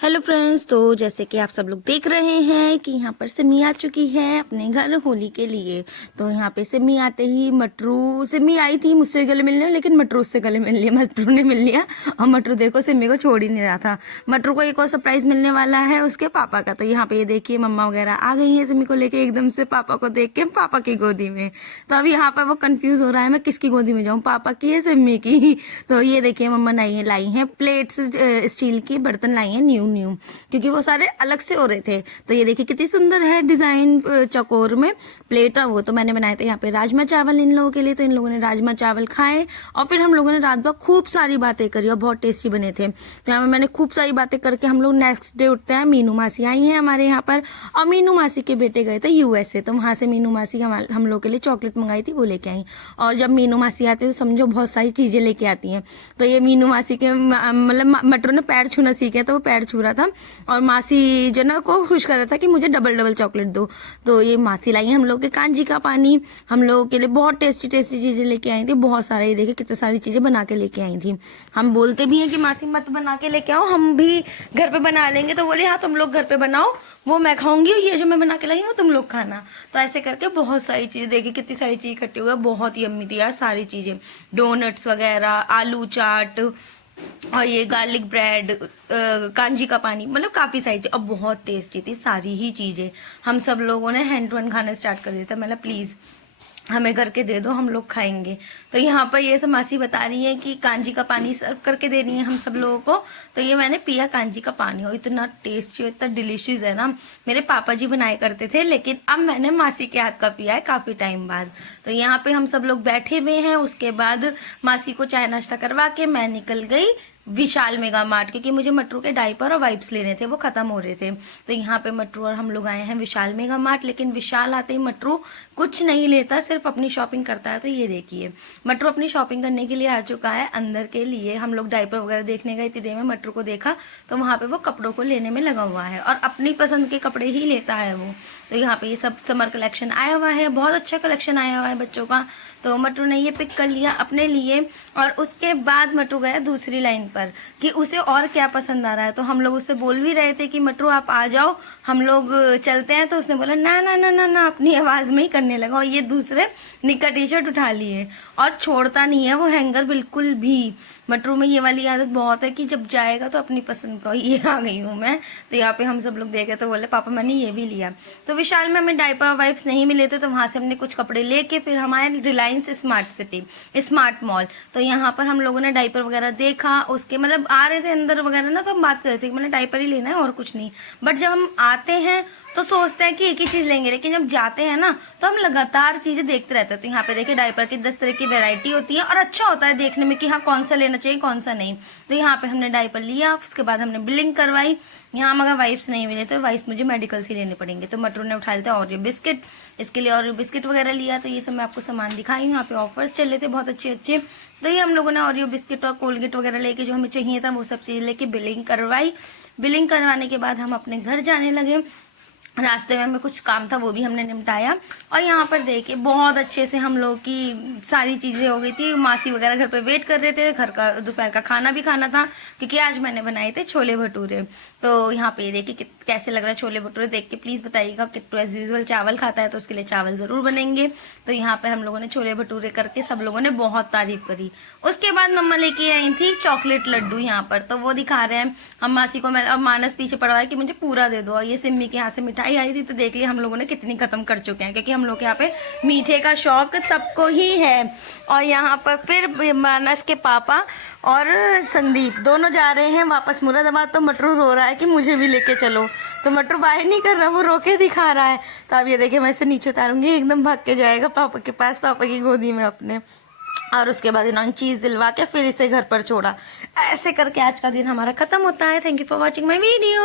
Hello friends, तो जैसे कि आप सब लोग देख रहे हैं कि यहाँ पर सिमी आ चुकी है अपने घर होली के लिए। तो यहाँ पे सिमी आते ही सिमी आई थी मुझसे गले मिलने, लेकिन मटरू उससे गले मिल लिया, मटरू ने मिल लिया। और मटरू देखो सिमी को छोड़ ही नहीं रहा था। मटरू को एक और सरप्राइज मिलने वाला है उसके पापा का। तो यहाँ पे ये देखिए मम्मा वगैरह आ गई है सिमी को लेके एकदम से, पापा को देख के पापा की गोदी में। तो अभी यहाँ पर वो कंफ्यूज हो रहा है मैं किसकी गोदी में जाऊँ, पापा की या सिमी की। तो ये देखिए मम्मा लाई है प्लेट्स, स्टील की बर्तन लाई है न्यू, क्योंकि वो सारे अलग से हो रहे थे। तो ये देखिए कितनी सुंदर है डिजाइन चकोर में प्लेट। वो तो मैंने बनाए थे यहाँ पे राजमा चावल इन लोगों के लिए। तो इन लोगों ने राजमा चावल खाए और फिर हम लोगों ने रात भर खूब सारी बातें करी और बहुत टेस्टी बने थे। तो यहाँ पे मैंने खूब सारी बातें करके हम लोग नेक्स्ट डे उठते हैं। मीनू मासी आई हैं हमारे यहाँ पर और मीनू मासी के बेटे गए थे यूएसए। तो वहां से मीनू मासी हम लोग के लिए चॉकलेट मंगाई थी, वो लेके आई। और जब मीनू मासी आती है तो समझो बहुत सारी चीजें लेके आती हैं। तो ये मीनू मासी के मतलब मटरू ने पैर छूना सीखे, तो वो पैर छू रहा था और मासी जना को खुश कर रहा था कि मुझे डबल डबल चॉकलेट दो। तो ये मासी लाई है हम लोग के कांजी का पानी, हम लोगों के लिए बहुत टेस्टी टेस्टी चीजें लेके आई थी, बहुत सारे। ये देखिए कितनी सारी चीजें बना के लेके आई थी। हम बोलते भी हैं कि मासी मत बना के लेके आओ, हम भी घर पे बना लेंगे। तो बोले हाँ तुम लोग घर पे बनाओ, वो मैं खाऊंगी और ये जो मैं बना के लाई हूँ तुम लोग खाना। तो ऐसे करके बहुत सारी चीजें, देखिए कितनी सारी चीज इकट्ठी हुई है, बहुत ही यम्मी थी यार सारी चीजें। डोनट्स वगैरह, आलू चाट और ये गार्लिक ब्रेड, कांजी का पानी, मतलब काफी सारी चीज और बहुत टेस्टी थी सारी ही चीजें। हम सब लोगों ने हैंड टू हैंड खाना स्टार्ट कर दिया था। मतलब प्लीज हमें करके दे दो, हम लोग खाएंगे। तो यहाँ पर ये सब मासी बता रही है कि कांजी का पानी सर्व करके दे रही है हम सब लोगों को। तो ये मैंने पिया कांजी का पानी और इतना टेस्टी और इतना डिलीशियस है ना। मेरे पापा जी बनाए करते थे, लेकिन अब मैंने मासी के हाथ का पिया है काफी टाइम बाद। तो यहाँ पे हम सब लोग बैठे हुए हैं। उसके बाद मासी को चाय नाश्ता करवा के मैं निकल गई विशाल मेगा मार्ट, क्योंकि मुझे मटरू के डायपर और वाइप्स लेने थे, वो खत्म हो रहे थे। तो यहाँ पे मटरू और हम लोग आए हैं विशाल मेगा मार्ट। लेकिन विशाल आते ही मटरू कुछ नहीं लेता, सिर्फ अपनी शॉपिंग करता है। तो ये देखिए मटरू अपनी शॉपिंग करने के लिए आ चुका है अंदर के लिए। हम लोग डायपर वगैरह देखने गए, इतनी देर में मटरू को देखा तो वहां पे वो कपड़ों को लेने में लगा हुआ है और अपनी पसंद के कपड़े ही लेता है वो। तो यहाँ पे ये सब समर कलेक्शन आया हुआ है, बहुत अच्छा कलेक्शन आया हुआ है बच्चों का। तो मटरू ने ये पिक कर लिया अपने लिए और उसके बाद मटरू गया दूसरी लाइन पर कि उसे और क्या पसंद आ रहा है। तो हम लोग उससे बोल भी रहे थे कि मटरू आप आ जाओ, हम लोग चलते हैं। तो उसने बोला ना ना ना ना ना, अपनी आवाज में ही करने लगा। और ये दूसरे निक्कर टी शर्ट उठा लिए और छोड़ता नहीं है वो हैंगर बिल्कुल भी। मटरू में ये वाली आदत बहुत है कि जब जाएगा तो अपनी पसंद का। ये आ गई हूँ मैं। तो यहाँ पे हम सब लोग देखे तो बोले पापा मैंने ये भी लिया। तो विशाल में हमें डायपर वाइप्स नहीं मिले थे, तो वहां से हमने कुछ कपड़े लेके फिर हमारे Reliance smart city smart mall. तो यहाँ पर हम लोगों ने डायपर वगैरह देखा, उसके मतलब आ रहे थे अंदर वगैरह ना, तो हम बात कर रहे थे कि मैंने डायपर ही लेना है और कुछ नहीं। बट जब हम आते हैं तो सोचते हैं कि एक ही चीज लेंगे, लेकिन जब जाते हैं ना तो हम लगातार चीजें देखते रहते हैं। तो यहाँ पे देखिए डायपर की 10 तरह की वैरायटी होती है और अच्छा होता है देखने में कि हाँ कौन सा लेना चाहिए कौन सा नहीं। तो यहाँ पे हमने डायपर लिया, उसके बाद हमने बिलिंग करवाई। यहाँ मगर वाइप्स नहीं मिले तो वाइप्स मुझे मेडिकल से लेने पड़ेंगे। तो मटरू ने उठा लिया ओरियो बिस्किट, इसके लिए ओरियो बिस्किट वगैरह लिया। तो ये सब मैं आपको सामान दिखाई हूँ। यहाँ पे ऑफर्स चल रहे थे बहुत अच्छे अच्छे। तो ये हम लोगों ने ओरियो बिस्किट और कोलगेट वगैरह लेके जो हमें चाहिए था वो सब चीज लेके बिलिंग करवाई। बिलिंग करवाने के बाद हम अपने घर जाने लगे। रास्ते में हमें कुछ काम था वो भी हमने निपटाया। और यहाँ पर देखिए बहुत अच्छे से हम लोग की सारी चीजें हो गई थी। मासी वगैरह घर पे वेट कर रहे थे, घर का दोपहर का खाना भी खाना था क्योंकि आज मैंने बनाए थे छोले भटूरे। तो यहाँ पे देखिए कैसे लग रहा है छोले भटूरे, देख के प्लीज बताइएगा। किट्टू एज यूजुअल चावल खाता है तो उसके लिए चावल जरूर बनेंगे। तो यहाँ पे हम लोगों ने छोले भटूरे करके सब लोगों ने बहुत तारीफ करी। उसके बाद मम्मा लेके आई थी चॉकलेट लड्डू यहाँ पर, तो वो दिखा रहे हैं हम मासी को। अब मानस पीछे पड़ा हुआ है कि मुझे पूरा दे दो। और ये सिम्मी के यहाँ से मिठाई आई थी तो देख लिया हम लोगों ने कितनी खत्म कर चुके हैं, क्योंकि हम लोग यहाँ पे मीठे का शौक सबको ही है। और यहाँ पर फिर मानस के पापा और संदीप दोनों जा रहे हैं वापस मुरादाबाद। तो मटरू रो रहा है कि मुझे भी लेके चलो। तो मटरू बाहर नहीं कर रहा, वो रोके दिखा रहा है। तो अब ये देखिए मैं इसे नीचे उतारूंगी, एकदम भाग के जाएगा पापा के पास, पापा की गोदी में अपने। और उसके बाद इन्होंने चीज दिलवा के फिर इसे घर पर छोड़ा। ऐसे करके आज का दिन हमारा खत्म होता है। Thank you for watching my video.